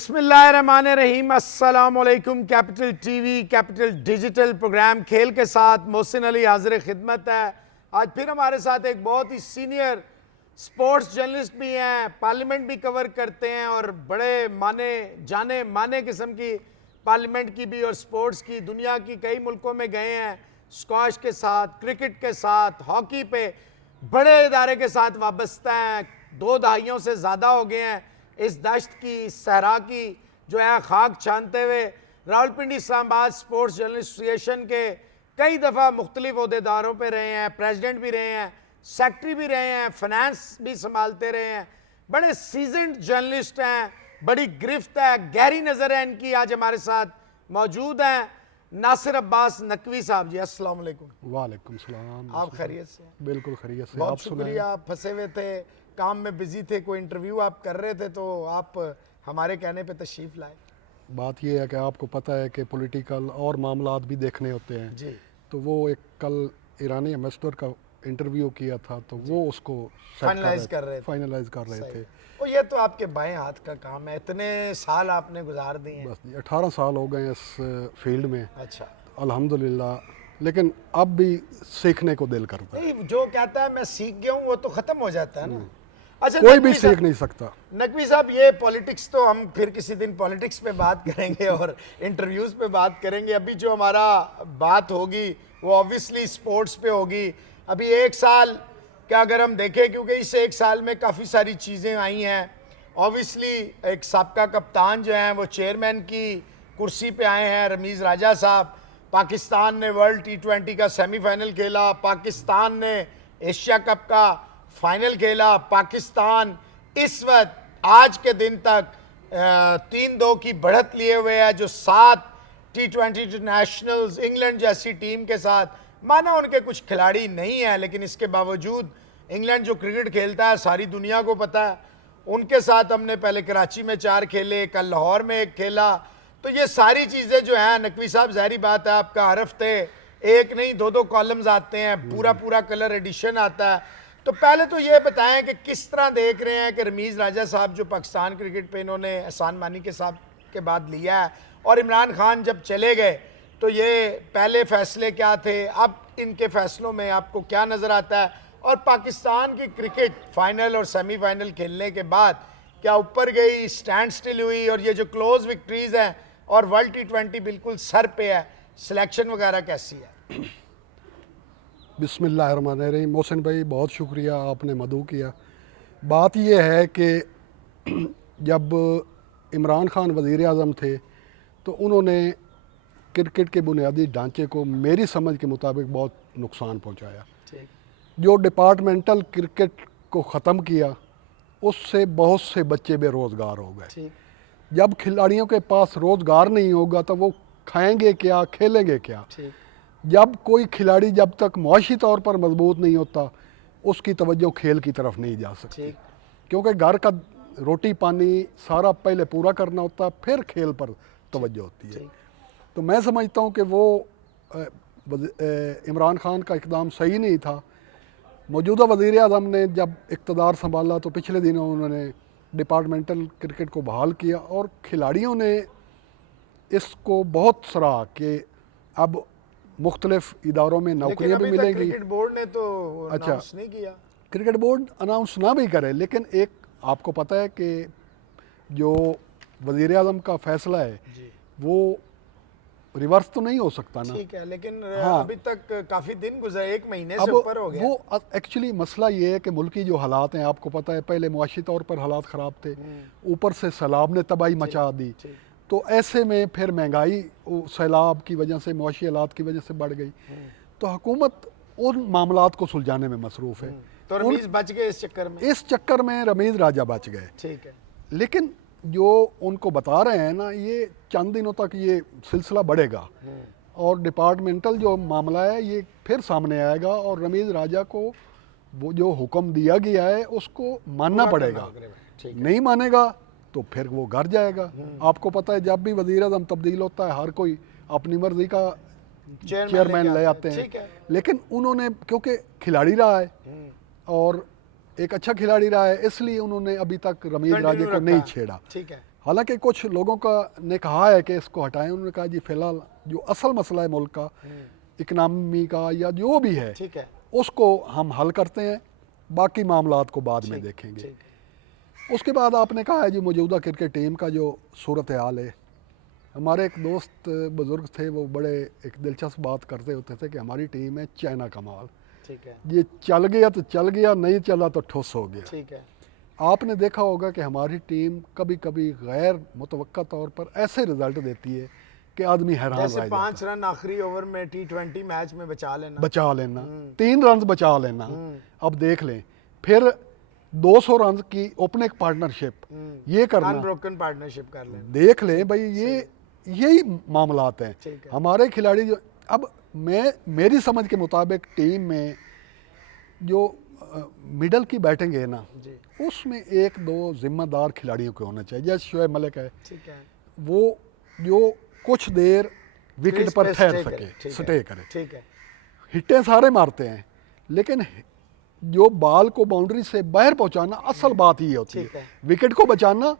बिस्मिल्लाहिर्रहमानिर्रहीम। अस्सलामुअलैकुम। Capital TV, Capital Digital programme खेल के साथ मोहसिन अली हाजिर खिदमत है। आज फिर हमारे साथ एक बहुत ही सीनियर स्पोर्ट्स जर्नलिस्ट भी हैं, पार्लियामेंट भी कवर करते हैं और बड़े जाने माने किस्म की पार्लियामेंट की भी और स्पोर्ट्स की दुनिया की कई मुल्कों में गए हैं। स्क्वाश के साथ, क्रिकेट के साथ, हॉकी पे बड़े इदारे के साथ वाबस्ता हैं। 2 दहाइयों से ज़्यादा हो गए हैं इस दश्त की, इस सहरा की जो है खाक छानते हुए। Rawalpindi Islamabad sports journalist association के कई दफ़ा मुख्तलिफ अहदेदारों पर रहे हैं, प्रेसिडेंट भी रहे हैं, सेक्रेटरी भी रहे हैं, फाइनेंस भी संभालते रहे हैं। बड़े सीजनड जर्नलिस्ट हैं, बड़ी गिरफ्त है, गहरी नज़र है इनकी। आज हमारे साथ मौजूद हैं नासिर अब्बास नकवी साहब जी। अस्सलाम वालेकुम। वालेकुम सलाम। आप खैरियत से? बिल्कुल खैरियत से। बहुत शुक्रिया। आप फंसे हुए थे, काम में बिजी थे, कोई इंटरव्यू आप कर रहे थे तो आप हमारे कहने पे तशरीफ लाए। बात यह है कि आपको पता है कि पॉलिटिकल और मामलात भी देखने होते हैं जी। तो वो एक कल ईरानी एम्बेसडर का इंटरव्यू किया था तो वो उसको फाइनलाइज कर रहे थे। और ये तो आपके बाएं हाथ का काम है, इतने साल आपने गुजार दिए हैं। बस 18 साल हो गए इस फील्ड में। अच्छा। अल्हम्दुलिल्लाह। लेकिन अब भी सीखने को दिल करता है। नहीं, जो कहता है मैं सीख गया हूँ वो तो ख़त्म हो जाता है ना। अच्छा, कोई भी सीख नहीं सकता। नकवी साहब, ये पॉलिटिक्स तो हम फिर किसी दिन पॉलिटिक्स पे बात करेंगे और इंटरव्यूज़ पे बात करेंगे। अभी जो हमारा बात होगी वो ऑब्वियसली स्पोर्ट्स पे होगी। अभी 1 साल क्या अगर हम देखें, क्योंकि इस 1 साल में काफ़ी सारी चीज़ें आई हैं। ऑब्वियसली एक साबका कप्तान जो हैं वो चेयरमैन की कुर्सी पे आए हैं, रमीज़ राजा साहब। पाकिस्तान ने वर्ल्ड T20 का सेमीफाइनल खेला, पाकिस्तान ने एशिया कप का फाइनल खेला। पाकिस्तान इस वक्त आज के दिन तक 3-2 की बढ़त लिए हुए है, जो 7 T20 इंटरनेशनल्स इंग्लैंड जैसी टीम के साथ। माना उनके कुछ खिलाड़ी नहीं है, लेकिन इसके बावजूद इंग्लैंड जो क्रिकेट खेलता है सारी दुनिया को पता है। उनके साथ हमने पहले कराची में 4 खेले, कल लाहौर में 1 खेला। तो ये सारी चीज़ें जो हैं नकवी साहब, ज़ाहिर बात है आपका हरफ थे, 1 नहीं 2-2 कॉलम्स आते हैं, पूरा कलर एडिशन आता है। तो पहले तो ये बताएं कि किस तरह देख रहे हैं कि रमीज़ राजा साहब जो पाकिस्तान क्रिकेट पे इन्होंने एहसान मानी के साथ के बाद लिया है, और इमरान खान जब चले गए तो ये पहले फ़ैसले क्या थे, अब इनके फ़ैसलों में आपको क्या नज़र आता है? और पाकिस्तान की क्रिकेट फ़ाइनल और सेमीफाइनल खेलने के बाद क्या ऊपर गई, स्टैंड स्टिल हुई, और ये जो क्लोज विक्ट्रीज़ हैं और वर्ल्ड T20 बिल्कुल सर पे है, सिलेक्शन वगैरह कैसी है? बिस्मिल्लाहिर्रहमानिर्रहीम। मोहसिन भाई बहुत शुक्रिया, आपने मदऊ किया। बात यह है कि जब इमरान खान वज़ीर आज़म थे तो उन्होंने क्रिकेट के बुनियादी ढांचे को मेरी समझ के मुताबिक बहुत नुकसान पहुंचाया। जो डिपार्टमेंटल क्रिकेट को ख़त्म किया उससे बहुत से बच्चे बेरोज़गार हो गए। जब खिलाड़ियों के पास रोज़गार नहीं होगा तो वो खाएंगे क्या, खेलेंगे क्या? जब कोई खिलाड़ी जब तक मुआशी तौर पर मजबूत नहीं होता उसकी तवज्जो खेल की तरफ नहीं जा सकती, क्योंकि घर का रोटी पानी सारा पहले पूरा करना होता है, फिर खेल पर तवज्जो होती है। तो मैं समझता हूँ कि वो इमरान खान का इक़दाम सही नहीं था। मौजूदा वज़ीर आज़म ने जब इक़्तिदार संभाला तो पिछले दिनों उन्होंने डिपार्टमेंटल क्रिकेट को बहाल किया और खिलाड़ियों ने इसको बहुत सराहा कि अब मुख्तलिफ इदारों में नौकरियाँ भी मिलेंगी। क्रिकेट बोर्ड ने तो अनाउंस नहीं किया। क्रिकेट बोर्ड अनाउंस ना भी करे, लेकिन एक आपको पता है कि जो वज़ीर आज़म का फ़ैसला है वो रिवर्स तो नहीं हो सकता ना। ठीक है, लेकिन हाँ, अभी तक काफ़ी दिन गुजरे, 1 महीने से ऊपर हो गया। वो एक्चुअली मसला ये है कि मुल्की जो हालात हैं आपको पता है, पहले मुआशी तौर पर हालात ख़राब थे, ऊपर से सैलाब ने तबाही मचा दी। तो ऐसे में फिर महंगाई सैलाब की वजह से, मुआशी हालात की वजह से बढ़ गई। तो हुकूमत उन मामलात को सुलझाने में मसरूफ़ है। तो रमीज़ बच गए इस चक्कर में? रमीज़ राजा बच गए। ठीक है। लेकिन जो उनको बता रहे हैं ना, ये चंद दिनों तक ये सिलसिला बढ़ेगा और डिपार्टमेंटल जो मामला है ये फिर सामने आएगा और रमीज़ राजा को वो जो हुक्म दिया गया है उसको मानना पड़ेगा। नहीं मानेगा तो फिर वो घर जाएगा। आपको पता है जब भी वज़ीर आज़म तब्दील होता है हर कोई अपनी मर्ज़ी का चेयरमैन ले आते हैं, लेकिन उन्होंने क्योंकि खिलाड़ी रहा है और एक अच्छा खिलाड़ी रहा है, इसलिए उन्होंने अभी तक रमीज़ राजा को नहीं छेड़ा। ठीक है। हालांकि कुछ लोगों का ने कहा है कि इसको हटाएं, उन्होंने कहा जी फिलहाल जो असल मसला है मुल्क का, इकनॉमी का या जो भी है, ठीक है, उसको हम हल करते हैं, बाकी मामलात को बाद में देखेंगे। ठीक है। उसके बाद आपने कहा है जी मौजूदा क्रिकेट टीम का जो सूरत हाल है। हमारे एक दोस्त बुज़ुर्ग थे, वो बड़े एक दिलचस्प बात करते होते थे कि हमारी टीम है चाइना का माल, ठीक है, ये चल गया तो चल गया, नहीं चला तो ठुस हो गया। ठीक है, आपने देखा होगा कि हमारी टीम कभी कभी गैर मुतवक्का तौर पर ऐसे रिजल्ट देती है कि आदमी हैरान जैसे रह 5 रन आखिरी ओवर में T20 मैच में बचा लेना, बचा लेना, 3 रन बचा लेना। अब देख लें, फिर 200 रन की ओपनिंग पार्टनरशिप ये करना, अनब्रोकन पार्टनरशिप कर लेना। देख लें भाई, ये यही मामलात हैं। ठीक है। हमारे खिलाड़ी जो अब मेरी समझ के मुताबिक टीम में जो मिडल की बैटिंग है ना, जी, उसमें 1-2 जिम्मेदार खिलाड़ियों के होने चाहिए। जैसे शोएब मलिक है, ठीक है, वो जो कुछ देर विकेट क्रीज पर पे ठहर स्टे सके, करे, ठीक है, स्टे करे। ठीक है, हिट्टें सारे मारते हैं, लेकिन जो बॉल को बाउंड्री से बाहर पहुंचाना, असल बात ये होती ठीक है है। विकेट को बचाना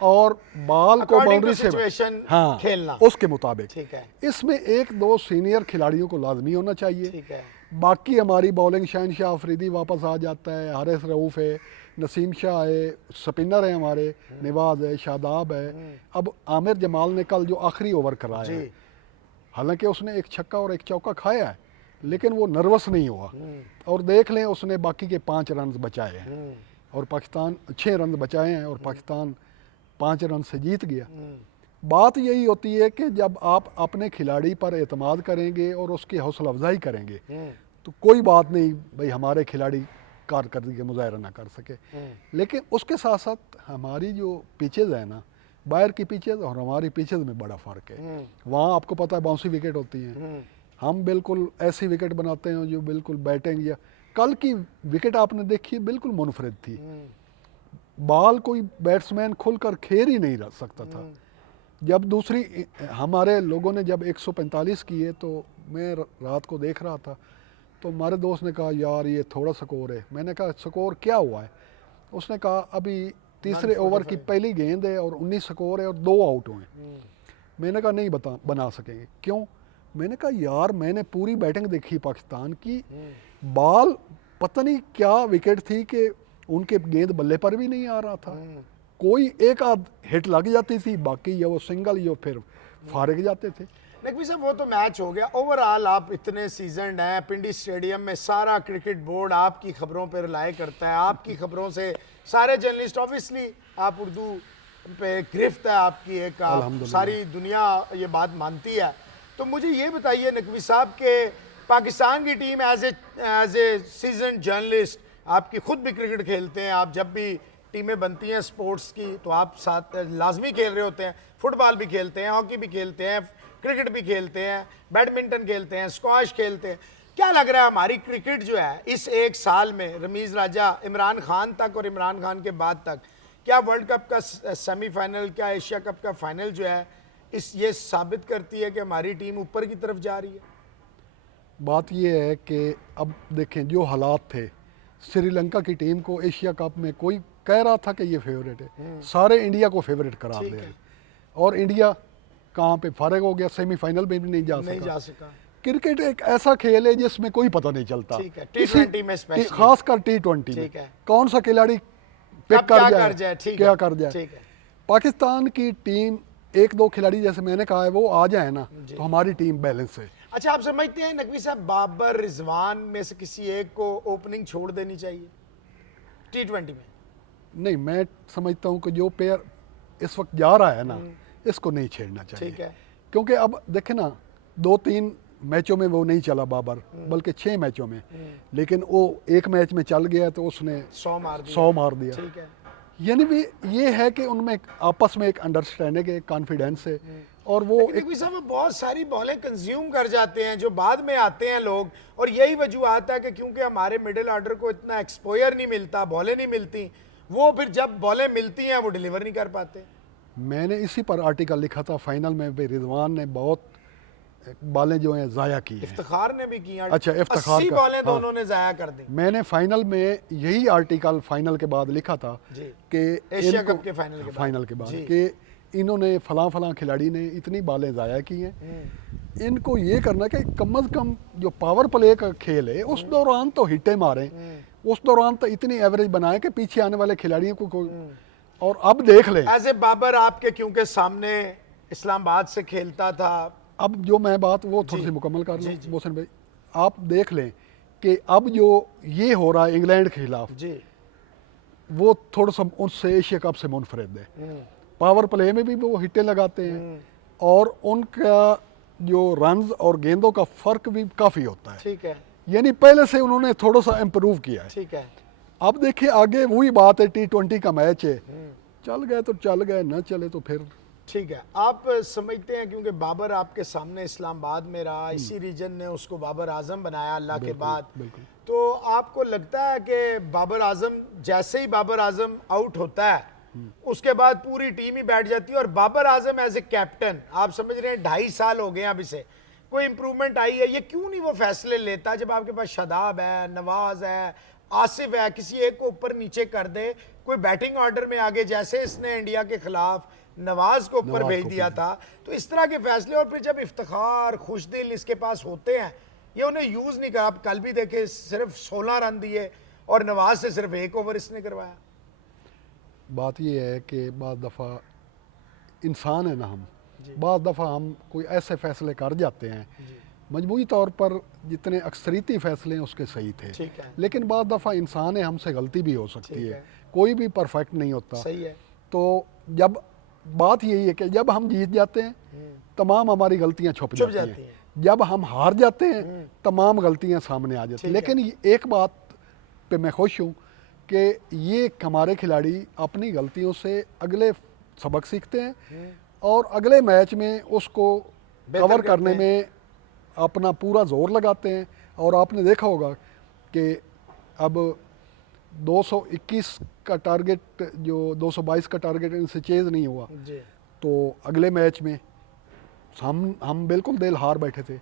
और बॉल को According बाउंड्री to से situation हाँ खेलना। उसके मुताबिक। ठीक है, इसमें 1-2 सीनियर खिलाड़ियों को लाजमी होना चाहिए। ठीक है, बाकी हमारी बॉलिंग शहनशाह अफरीदी वापस आ जाता है, हारिस रऊफ़ है, नसीम शाह है, स्पिनर है हमारे, नवाज है, शादाब है। अब आमिर जमाल ने कल जो आखिरी ओवर कराया जी, है, हालांकि उसने एक छक्का और एक चौका खाया है, लेकिन वो नर्वस नहीं हुआ। और देख लें, उसने बाकी के 5 रन बचाए हैं और पाकिस्तान 6 रन बचाए हैं और पाकिस्तान 5 रन से जीत गया। बात यही होती है कि जब आप अपने खिलाड़ी पर एतमाद करेंगे और उसकी हौसला अफजाई करेंगे, तो कोई बात नहीं भाई हमारे खिलाड़ी कारकर्दगी का मुजाहरा ना कर सके। लेकिन उसके साथ साथ हमारी जो पिचेज है ना, बाहर की पिचेज और हमारी पिचेज में बड़ा फ़र्क है। वहाँ आपको पता है बाउंसी विकेट होती हैं, हम बिल्कुल ऐसी विकेट बनाते हैं जो बिल्कुल बैटिंग, या कल की विकेट आपने देखी बिल्कुल मुनफरिद थी, बॉल कोई बैट्समैन खुलकर खेल ही नहीं रह सकता था। जब दूसरी हमारे लोगों ने जब 145 किए, तो मैं रात को देख रहा था, तो हमारे दोस्त ने कहा यार ये थोड़ा स्कोर है। मैंने कहा स्कोर क्या हुआ है? उसने कहा अभी तीसरे ओवर की पहली गेंद है और 19 स्कोर है और 2 आउट हुए। मैंने कहा नहीं बना सकेंगे। क्यों? मैंने कहा यार मैंने पूरी बैटिंग देखी पाकिस्तान की, बॉल पता नहीं क्या विकेट थी कि उनके गेंद बल्ले पर भी नहीं आ रहा था। कोई एक आध हिट लग जाती थी, बाकी या वो सिंगल या फिर फारिग जाते थे। नकवी साहब वो तो मैच हो गया। ओवरऑल आप इतने सीजनड हैं, पिंडी स्टेडियम में सारा क्रिकेट बोर्ड आपकी खबरों पर रिलाय करता है, आपकी खबरों से सारे जर्नलिस्ट, ऑब्वियसली आप उर्दू पे गिरफ्त है आपकी, एक सारी दुनिया ये बात मानती है। तो मुझे ये बताइए नकवी साहब के पाकिस्तान की team as a season journalist, आपकी खुद भी क्रिकेट खेलते हैं, आप जब भी टीमें बनती हैं स्पोर्ट्स की तो आप साथ लाजमी खेल रहे होते हैं, फुटबॉल भी खेलते हैं, हॉकी भी खेलते हैं, क्रिकेट भी खेलते हैं, बैडमिंटन खेलते हैं, स्क्वाश खेलते हैं। क्या लग रहा है हमारी क्रिकेट जो है इस एक साल में, रमीज़ राजा इमरान खान तक और इमरान खान के बाद तक, क्या वर्ल्ड कप का सेमीफाइनल, क्या एशिया कप का फाइनल जो है ये साबित करती है कि हमारी टीम ऊपर की तरफ जा रही है? बात ये है कि अब देखें जो हालात थे, श्रीलंका की टीम को एशिया कप में कोई कह रहा था कि ये फेवरेट है, सारे इंडिया को फेवरेट करार दे रहे, और इंडिया कहाँ पे फारिग हो गया, सेमीफाइनल में भी नहीं जा सका। क्रिकेट एक ऐसा खेल है जिसमें कोई पता नहीं चलता, T20 में स्पेशली, खासकर T20 में कौन सा खिलाड़ी पिक कर जाए, क्या कर जाए। पाकिस्तान की टीम 1-2 खिलाड़ी जैसे मैंने कहा है वो आ जाए ना, तो हमारी टीम बैलेंस है। अच्छा, आप समझते हैं नकवी साहब बाबर, रिजवान में से किसी एक को ओपनिंग छोड़ देनी चाहिए T20 में? नहीं, मैं समझता हूँ कि जो प्लेयर इस वक्त जा रहा है ना, इसको नहीं छेड़ना चाहिए। ठीक है, क्योंकि अब देखे ना 2-3 मैचों में वो नहीं चला बाबर, बल्कि 6 मैचों में, लेकिन वो एक मैच में चल गया तो उसने 100 मार दिया। ठीक है, यानी भी ये है कि उनमें आपस में एक अंडरस्टैंडिंग है, कॉन्फिडेंस है, और वो वो बहुत सारी बॉलें कंज्यूम कर जाते हैं जो बाद में आते हैं लोग, और यही वजूहत है कि क्योंकि हमारे मिडिल ऑर्डर को इतना एक्सपोजर नहीं मिलता, बॉलें नहीं मिलती, वो फिर जब बॉलें मिलती हैं वो डिलीवर नहीं कर पाते। मैंने इसी पर आर्टिकल लिखा था फाइनल में भी, रिजवान ने बहुत बालें जो हैं ज़ाया की हैं। इफ्तिखार ने भी किया। अच्छा, इफ्तिखार 80 का, बॉलें हाँ। दोनों ने जाया कर दी। मैंने फाइनल में यही आर्टिकल फाइनल के बाद लिखा था जी। कि एशिया इनको- कप के फाइनल के बाद। बाद जी। कि इन्होंने फलां खिलाड़ी ने इतनी बालें ज़ाया की हैं, इनको ये करना कि कम अज़ कम जो पावर प्ले का खेल है उस दौरान तो हिट्टे मारें, उस दौरान तो इतनी एवरेज बनाए कि पीछे आने वाले खिलाड़ियों को कोई, और अब देख लें। एज ए बाबर आपके क्योंकि सामने इस्लामाबाद से खेलता था। अब जो मैं बात वो थोड़ी जी। सी मुकम्मल कर लूँ जी, जी। मोहसिन भाई, आप देख लें कि अब जो ये हो रहा है इंग्लैंड के खिलाफ, जी। वो थोड़ा सा उससे एशिया कप से मुनफरद है। पावर प्ले में भी वो हिट्टे लगाते हैं और उनका जो रन्स और गेंदों का फ़र्क भी काफ़ी होता है, ठीक है, यानी पहले से उन्होंने थोड़ा सा इम्प्रूव किया है। ठीक है। अब देखिए आगे वही बात है, T20 का मैच है, चल गए तो चल गए, न चले तो फिर। ठीक है, आप समझते हैं क्योंकि बाबर आपके सामने इस्लामाबाद में रहा, इसी रीजन ने उसको बाबर आजम बनाया अल्लाह के बाद। बिल्कुल। तो आपको लगता है कि बाबर आजम, जैसे ही बाबर आजम आउट होता है उसके बाद पूरी टीम ही बैठ जाती है, और Babar Azam as a captain, आप समझ रहे हैं 2.5 साल हो गए हैं अब इसे, कोई इंप्रूवमेंट आई है? ये क्यों नहीं वो फैसले लेता जब आपके पास शादाब है, नवाज है, आसिफ है, किसी एक को ऊपर नीचे कर दे, कोई बैटिंग ऑर्डर में आगे, जैसे इसने इंडिया के खिलाफ नवाज को ऊपर नवाज भेज को दिया था। तो इस तरह के फैसले, और फिर जब इफ्तिखार, खुशदिल इसके पास होते हैं, ये उन्हें यूज नहीं करा। आप कल भी देखे, सिर्फ 16 रन दिए और नवाज से सिर्फ 1 ओवर इसने करवाया। बात ये है कि बाद दफ़ा इंसान है ना हम, जी। बाद दफ़ा हम कोई ऐसे फैसले कर जाते हैं, मजमूई तौर पर जितने अक्सरीती फैसले हैं उसके सही थे, ठीक है। लेकिन बाद दफ़ा इंसान है, हमसे गलती भी हो सकती ठीक है, है। कोई भी परफेक्ट नहीं होता। सही है। तो जब बात यही है कि जब हम जीत जाते हैं तमाम हमारी गलतियां छुप छुप जाती जाती हैं, हैं। जब हम हार जाते हैं तमाम गलतियां सामने आ जाती हैं। ठीक है। लेकिन एक बात पे मैं खुश हूँ कि ये हमारे खिलाड़ी अपनी गलतियों से अगले सबक सीखते हैं और अगले मैच में उसको बेहतर कवर करते करने हैं। में अपना पूरा जोर लगाते हैं। और आपने देखा होगा कि अब 221 का टारगेट, जो 222 का टारगेट इनसे चेज नहीं हुआ, जी। तो अगले मैच में हम बिल्कुल दिल हार बैठे थे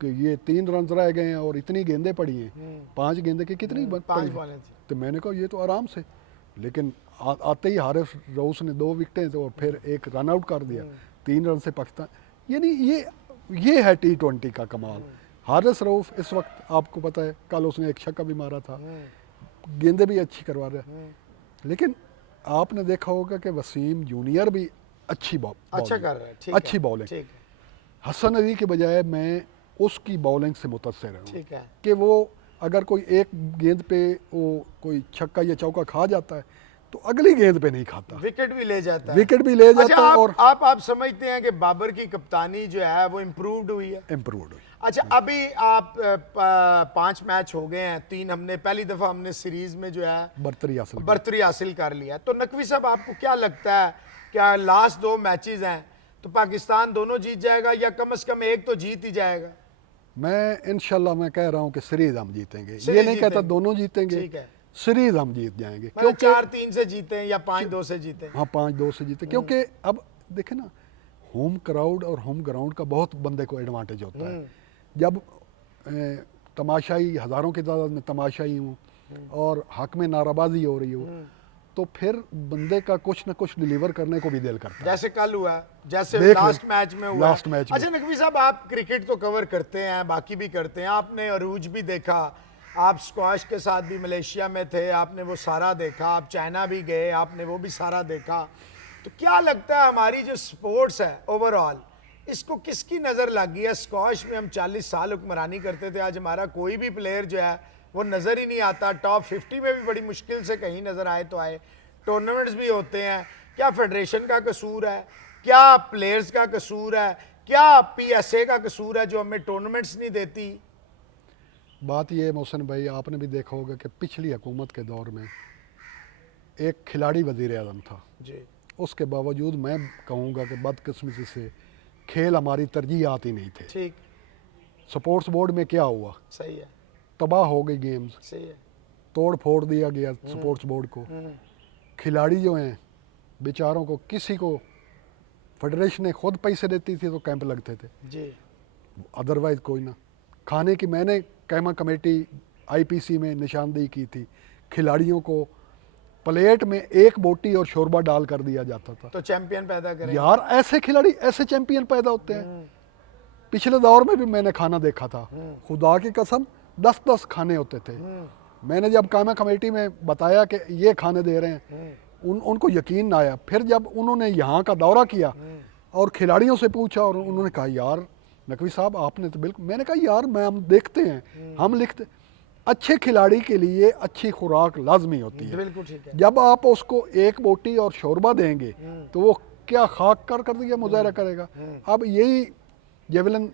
कि ये 3 रन रह गए हैं और इतनी गेंदें पड़ी हैं, 5 गेंदें की कितनी 5 पड़ी? बॉलें थी। तो मैंने कहा ये तो आराम से, लेकिन आते ही हारिस रऊस ने 2 विकेटें तो और फिर 1 रन आउट कर दिया, 3 रन से पाकिस्तान। यानी ये है T20 का कमाल। हारिस रऊफ इस वक्त आपको पता है, कल उसने 1 छक्का भी मारा था, गेंदें भी अच्छी करवा रहा है। लेकिन आपने देखा होगा कि वसीम जूनियर भी अच्छी अच्छा कर रहा है, ठीक अच्छी है, बॉलिंग। ठीक है, हसन अली के बजाय मैं उसकी बॉलिंग से मुतासर हूँ ठीक है। कि वो अगर कोई एक गेंद पे वो कोई छक्का या चौका खा जाता है तो अगली गेंद पे नहीं खाता, विकेट भी ले जाता है। विकेट भी ले जाता अच्छा, है। और आप समझते हैं कि बाबर की कप्तानी जो है वो इम्प्रूव्ड हुई है? इम्प्रूव्ड हुई। अच्छा, अभी आप 5 मैच हो गए हैं, 3 हमने पहली दफा हमने सीरीज में जो है बर्तरी हासिल कर लिया। तो नकवी साहब, आपको क्या लगता है, क्या लास्ट 2 मैचेस हैं तो पाकिस्तान दोनों जीत जाएगा या कम से कम एक तो जीत ही जाएगा? मैं इंशाल्लाह मैं कह रहा हूँ कि सीरीज हम जीतेंगे, ये सीरीज नहीं कहता जीतेंगे। दोनों जीतेंगे, ठीक है। सीरीज हम जीत जाएंगे। मतलब 4-3 से जीते या 5-2 से जीते? हाँ, 5-2 से जीते, क्योंकि अब देखे ना, होम क्राउड और होम ग्राउंड का बहुत बंदे को एडवांटेज होता है। जब तमाशाई, हज़ारों की तादाद में तमाशाई हूँ और हक में नाराबाजी हो रही हो, तो फिर बंदे का कुछ ना कुछ डिलीवर करने को भी दिल करता है। जैसे कल हुआ, जैसे देख लास्ट मैच में हुआ। लास्ट मैच में। अच्छा नकवी साहब, आप क्रिकेट तो कवर करते हैं, बाकी भी करते हैं, आपने अरूज भी देखा, आप स्क्वाश के साथ भी मलेशिया में थे, आपने वो सारा देखा, आप चाइना भी गए, आपने वो भी सारा देखा। तो क्या लगता है हमारी जो स्पोर्ट्स है ओवरऑल, इसको किसकी नज़र लग गई है? स्क्वाश में हम 40 साल हुक्मरानी करते थे, आज हमारा कोई भी प्लेयर जो है वो नज़र ही नहीं आता। टॉप 50 में भी बड़ी मुश्किल से कहीं नज़र आए तो आए। टूर्नामेंट्स भी होते हैं, क्या फेडरेशन का कसूर है, क्या प्लेयर्स का कसूर है, क्या PSA का कसूर है जो हमें टूर्नामेंट्स नहीं देती? बात ये है मोहसिन भाई, आपने भी देखा होगा कि पिछली हुकूमत के दौर में एक खिलाड़ी वज़ीर आज़म था जी। उसके बावजूद मैं कहूँगा कि बदकिस्मती से खेल हमारी तरजीहात ही नहीं थे। ठीक, स्पोर्ट्स बोर्ड में क्या हुआ, सही है, तबाह हो गई गेम्स, सही है। तोड़ फोड़ दिया गया स्पोर्ट्स बोर्ड को। खिलाड़ी जो हैं बेचारों को, किसी को फेडरेशन ने खुद पैसे देती थी तो कैंप लगते थे, जी। अदरवाइज़ कोई ना। खाने की मैंने कैमा कमेटी आईपीसी में निशानदेही की थी, खिलाड़ियों को प्लेट में एक बोटी और शोरबा डाल कर दिया जाता था। तो चैंपियन पैदा करें यार ऐसे खिलाड़ी, ऐसे चैंपियन पैदा होते हैं। पिछले दौर में भी मैंने खाना देखा था, खुदा की कसम 10-10 खाने होते थे। मैंने जब कामा कमेटी में बताया कि ये खाने दे रहे हैं, उनको यकीन ना आया। फिर जब उन्होंने यहाँ का दौरा किया और खिलाड़ियों से पूछा, और उन्होंने कहा यार नकवी साहब आपने तो बिल्कुल, मैंने कहा यार मैं हम देखते हैं, हम लिखते, अच्छे खिलाड़ी के लिए अच्छी खुराक लाजमी होती है। बिल्कुल ठीक है। जब आप उसको एक बोटी और शोरबा देंगे तो वो क्या खाक कर दिया मुजाहरा करेगा। अब यही जेवलिन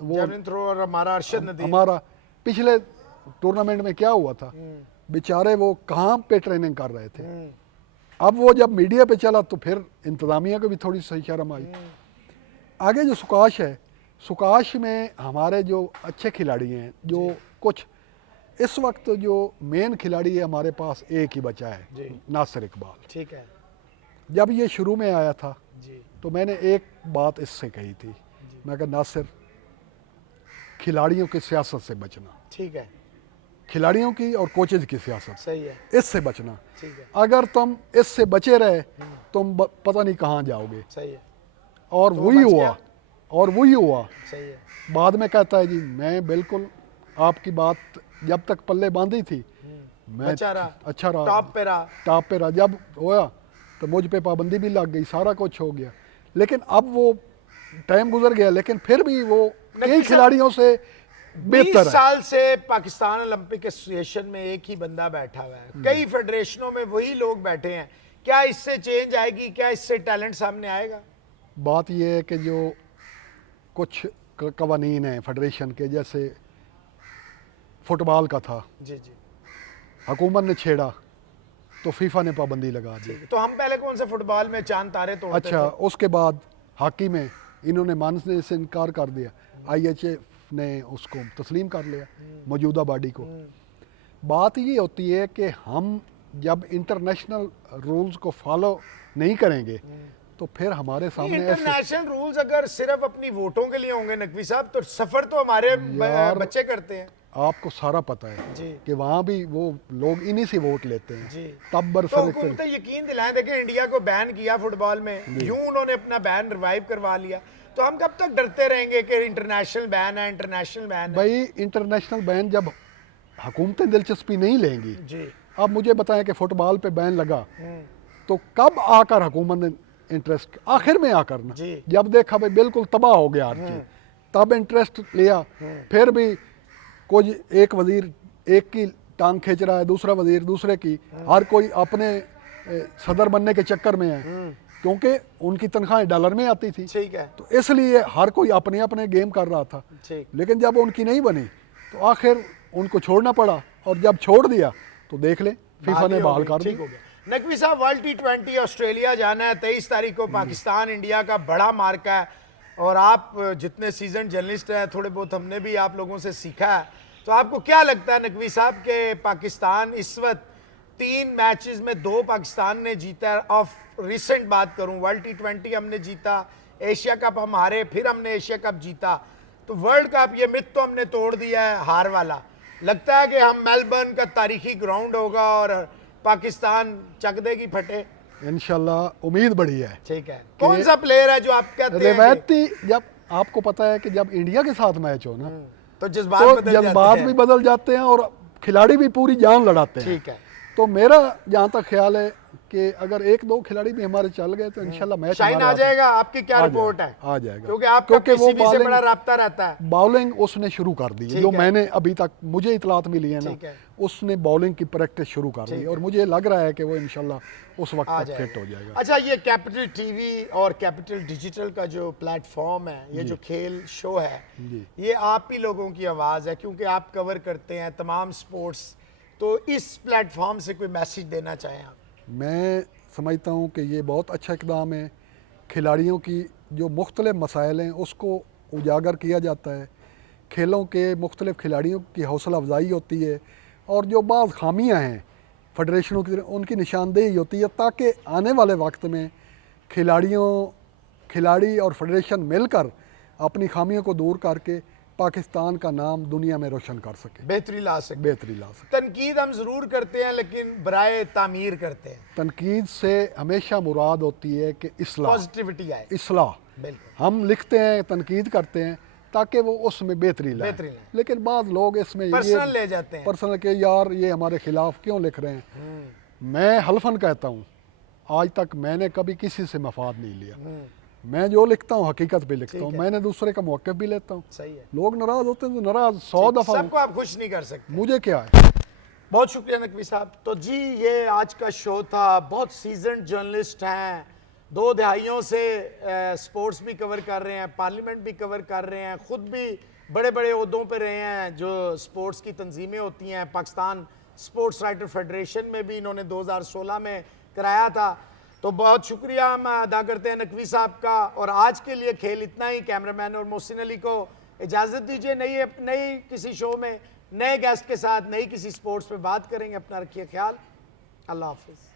जेवलिन थ्रो और हमारा अरशद नदीम, हमारा पिछले टूर्नामेंट में क्या हुआ था, बेचारे वो कहाँ पे ट्रेनिंग कर रहे थे। अब वो जब मीडिया पे चला तो फिर इंतज़ामिया को भी थोड़ी सी शर्म आई। आगे जो सुकाश है, सुकाश में हमारे जो अच्छे खिलाड़ी हैं, जो कुछ इस वक्त जो मेन खिलाड़ी है हमारे पास एक ही बचा है, नासिर इकबाल। ठीक है जब ये शुरू में आया था जी, तो मैंने एक बात इससे कही थी, मैं कहा नासिर खिलाड़ियों की सियासत से बचना, ठीक है, खिलाड़ियों की और कोचेज की सियासत, सही है, इससे बचना। ठीक है, अगर तुम इससे बचे रहे तुम पता नहीं कहाँ जाओगे। सही है, और तो वही बच हुआ, गया। और वही हुआ। सही है, बाद में कहता है जी मैं बिल्कुल आपकी बात जब तक पल्ले बांधी थी मैं बचा रहा, अच्छा रहा, टॉप पे रहा। टॉप पे रहा। जब होया तो मुझ पे पाबंदी भी लग गई, सारा कुछ हो गया। लेकिन अब वो टाइम गुजर गया, लेकिन फिर भी वो कई खिलाड़ियों से 20 बेहतर है। साल से पाकिस्तान ओलंपिक एसोसिएशन में एक ही बंदा बैठा हुआ है, कई फेडरेशनों में वही लोग बैठे हैं। क्या इससे चेंज आएगी? क्या इससे टैलेंट सामने आएगा? बात ये है कि जो कुछ कवानीन हैं फेडरेशन के, जैसे फुटबॉल का था, जी जी, हुकूमत ने छेड़ा तो फीफा ने पाबंदी लगा दी। तो हम पहले कौन सा फुटबॉल में चांद तारे तोड़ते अच्छा, थे? उसके बाद हॉकी में इन्होंने मानने से इनकार कर दिया, IHF ने उसको तस्लीम कर लिया मौजूदा बॉडी को। बात ये होती है कि हम जब इंटरनेशनल रूल्स को फॉलो नहीं करेंगे तो फिर हमारे सामने ऐसे इंटरनेशनल रूल्स अगर सिर्फ अपनी वोटों के लिए होंगे नकवी साहब, तो सफर तो हमारे यार, बच्चे करते हैं आपको सारा पता है जी कि वहाँ भी वो लोग इन्हीं से वोट लेते हैं। जी। तब तो हुकूमतें यकीन दिलाएं, देखिए इंडिया को बैन किया फुटबॉल में, यूं उन्होंने अपना बैन रिवाइव करवा लिया। तो हम कब तक डरते रहेंगे कि इंटरनेशनल बैन है, इंटरनेशनल बैन है? भाई इंटरनेशनल बैन जब हुकूमतें दिलचस्पी नहीं लेंगी, जी, अब मुझे बताएं कि फुटबॉल पे बैन लगा तो कब आकर हुकूमत ने इंटरेस्ट, आखिर में आकर ना, जी। जब देखा भाई बिल्कुल तबाह हो गया हर चीज़, तब इंटरेस्ट लिया। फिर भी कोई एक वजीर एक की टांग खींच रहा है, दूसरा वजीर दूसरे की, हर कोई अपने सदर बनने के चक्कर में है, क्योंकि उनकी तनख्वाहें डॉलर में आती थी। ठीक है, तो इसलिए हर कोई अपने अपने गेम कर रहा था। ठीक। लेकिन जब उनकी नहीं बनी तो आखिर उनको छोड़ना पड़ा, और जब छोड़ दिया तो देख ले फीफा ने बहाल कर ठीक दी। हो गया। नकवी साहब, वर्ल्ड T20 ऑस्ट्रेलिया जाना है 23 तारीख को, पाकिस्तान इंडिया का बड़ा मार्का है, और आप जितने सीजन जर्नलिस्ट हैं, थोड़े बहुत हमने भी आप लोगों से सीखा है, तो आपको क्या लगता है नकवी साहब के पाकिस्तान इस वक्त 3 मैचेस में 2 पाकिस्तान ने जीता है? ऑफ रिसेंट बात करूं, वर्ल्ड T20 हमने जीता, एशिया कप हम हारे, फिर हमने एशिया कप जीता, तो वर्ल्ड कप ये मिथ तो हमने तोड़ दिया है हार वाला। लगता है कि हम मेलबर्न का तारीखी ग्राउंड होगा और पाकिस्तान चक देगी फटे? इंशाल्लाह उम्मीद बड़ी है। ठीक है। कौन सा प्लेयर है जो आप कहते हैं रिवायती, जब आपको पता है कि जब इंडिया के साथ मैच हो ना तो जज्बात तो बदल जाते जज्बात हैं? भी बदल जाते हैं और खिलाड़ी भी पूरी जान लड़ाते हैं। ठीक है। तो मेरा जहाँ तक ख्याल है कि अगर 1-2 खिलाड़ी भी हमारे चल गए तो इंशाल्लाह मैच शाइन हमारे आ हाथ में जाएगा? आपकी क्या आ रिपोर्ट जाएगा, है? आ जाएगा। क्योंकि आपका क्योंकि वो PCB से bowling- बड़ा राब्ता रहता है। बॉलिंग उसने शुरू कर दी है, ठीक जो है। मैंने अभी तक मुझे इतलात मिली है ठीक ना, है। उसने बॉलिंग की प्रैक्टिस शुरू कर दी ठीक है, और मुझे लग रहा है कि वो इंशाल्लाह उस वक्त आ तक फिट हो जाएगा। जाएगा। अच्छा, ये कैपिटल टीवी और कैपिटल डिजिटल का जो प्लेटफॉर्म है, ये जो खेल शो है, जी। ये आप ही लोगों की आवाज़ है, क्योंकि आप कवर करते हैं तमाम स्पोर्ट्स। तो इस प्लेटफॉर्म से कोई मैसेज देना चाहें आप? मैं समझता हूँ कि ये बहुत अच्छा इकदाम है। खिलाड़ियों की जो मुख्तलिफ मसाइल हैं उसको उजागर किया जाता है, खेलों के मुख्तलिफ खिलाड़ियों की हौसला अफजाई होती है, और जो बाज़ खामियाँ हैं फेडरेशनों की उनकी निशानदेही होती है, ताकि आने वाले वक्त में खिलाड़ी और फेडरेशन मिलकर अपनी खामियों को दूर करके पाकिस्तान का नाम दुनिया में रोशन कर सके, बेहतरी ला सकते। बेहतरी ला सके। तनकीद हम ज़रूर करते हैं लेकिन बराए तामीर करते हैं, तनकीद से हमेशा मुराद होती है कि इस्लाह, पॉजिटिविटी आए। इस्लाह। बिल्कुल, हम लिखते हैं, तनकीद करते हैं ताकि वो उसमें बेहतरी लाए, बेहतरी लाए। लेकिन बाद लोग इसमें पर्सनल ले जाते हैं। पर्सनल के यार ये हमारे खिलाफ क्यों लिख रहे हैं। मैं हल्फन कहता हूँ, आज तक मैंने कभी किसी से मफाद नहीं लिया। मैं जो लिखता हूँ हकीकत भी लिखता हूँ, मैंने दूसरे का मौक़िफ़ भी लेता हूँ। सही है, लोग नाराज़ होते हैं तो नाराज़ 100 दफ़ा, सबको आप खुश नहीं कर सकते। मुझे क्या है। बहुत शुक्रिया नकवी साहब। तो जी ये आज का शो था। बहुत सीजन जर्नलिस्ट हैं, 2 दहाइयों से स्पोर्ट्स भी कवर कर रहे हैं, पार्लियामेंट भी कवर कर रहे हैं, ख़ुद भी बड़े बड़े ओहदों पे रहे हैं जो स्पोर्ट्स की तंजीमें होती हैं। पाकिस्तान स्पोर्ट्स राइटर फेडरेशन में भी इन्होंने 2016 में कराया था। तो बहुत शुक्रिया हम अदा करते हैं नकवी साहब का। और आज के लिए खेल इतना ही। कैमरामैन और मोहसिन अली को इजाज़त दीजिए। नई किसी शो में नए गेस्ट के साथ नई किसी स्पोर्ट्स पे बात करेंगे। अपना रखिए ख्याल। अल्लाह हाफिज़।